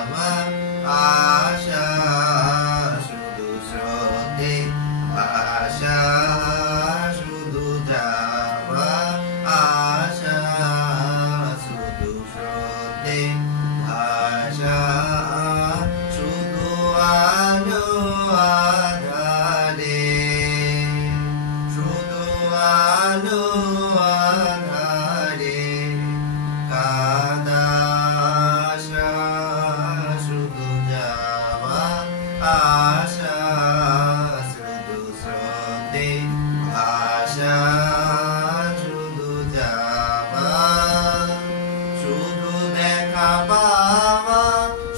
আশা শুধু স্রোতে ভাষা শুধু যাওয়া আশা শুধু স্রোতে ভাষা শুধু আলো আধারে শুধু আলো আধারে কাদা আশা শুধু স্রোতে ভাষা শুধু যাওয়া শুধু দেখা পাওয়া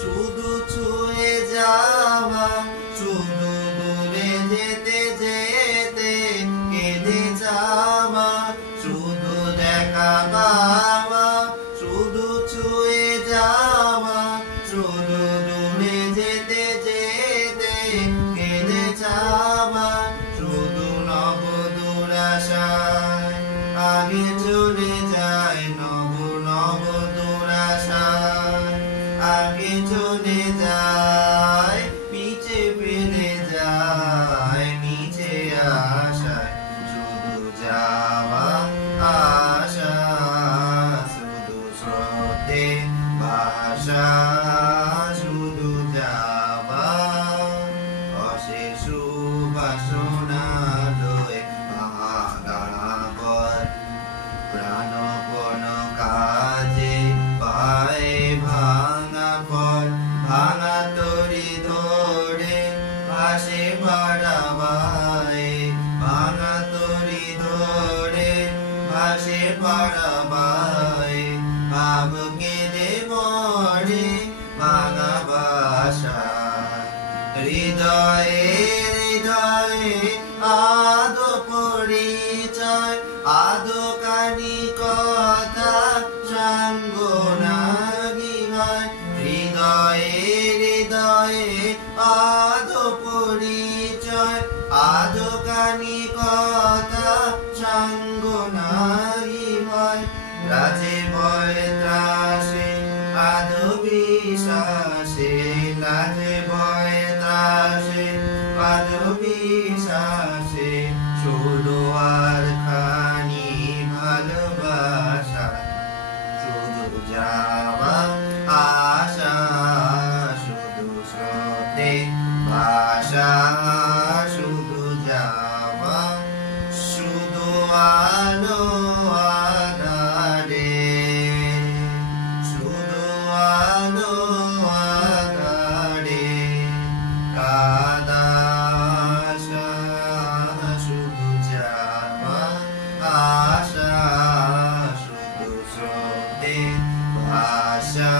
শুধু ছুঁয়ে যাওয়া শুধু দূরে যেতে যেতে কেঁদে যাওয়া শুধু দেখা পাওয়া শুধু ছুঁয়ে যাওয়া শুধু দূরে যেতে কেঁদে যাওয়া শুধু নব দুরাশায় আগে চলে যায় নব নব দুরাশায় আগে চলে যায় পিছে ফেলে যায় নিচে আশায় শুধু যাওয়া আশা শুধু স্রোতে ভাষা শুধু যাওয়া সুবাসনা লয়ে মহাগাড়াবর প্রাণপণ কাজে পায়ে ভাঙা ফল ভাঙা তরি ধরে ভাসে পাড়াবায় ভাঙা তরি ধরে ভাসে পাড়াবায় ভাব কেঁদে মরে ভাঙা বাসা হৃদয়ে হৃদয়ে আদো পরিচয় আদো কানি কথা সাঙ্গ নাগি হয় হৃদয়ে হৃদয়ে আদো পরিচয় আদো কানি কথা সাঙ্গ নাগি হয় রাজে ভয় ত্রাসে আদো বিশ্বাসে লাজে ভয় ত্রাসে আদো বিশ্বাসে শুধু আর খানি ভালোবাসা শুধু যাওয়া আশা শুধু স্রোতে ভাষা শুধু যাওয়া শুধু আলো আধারে শুধু আলো আধারে কাদা আশা শুধু যাওয়া আশা শুধু স্রোতে ভাষা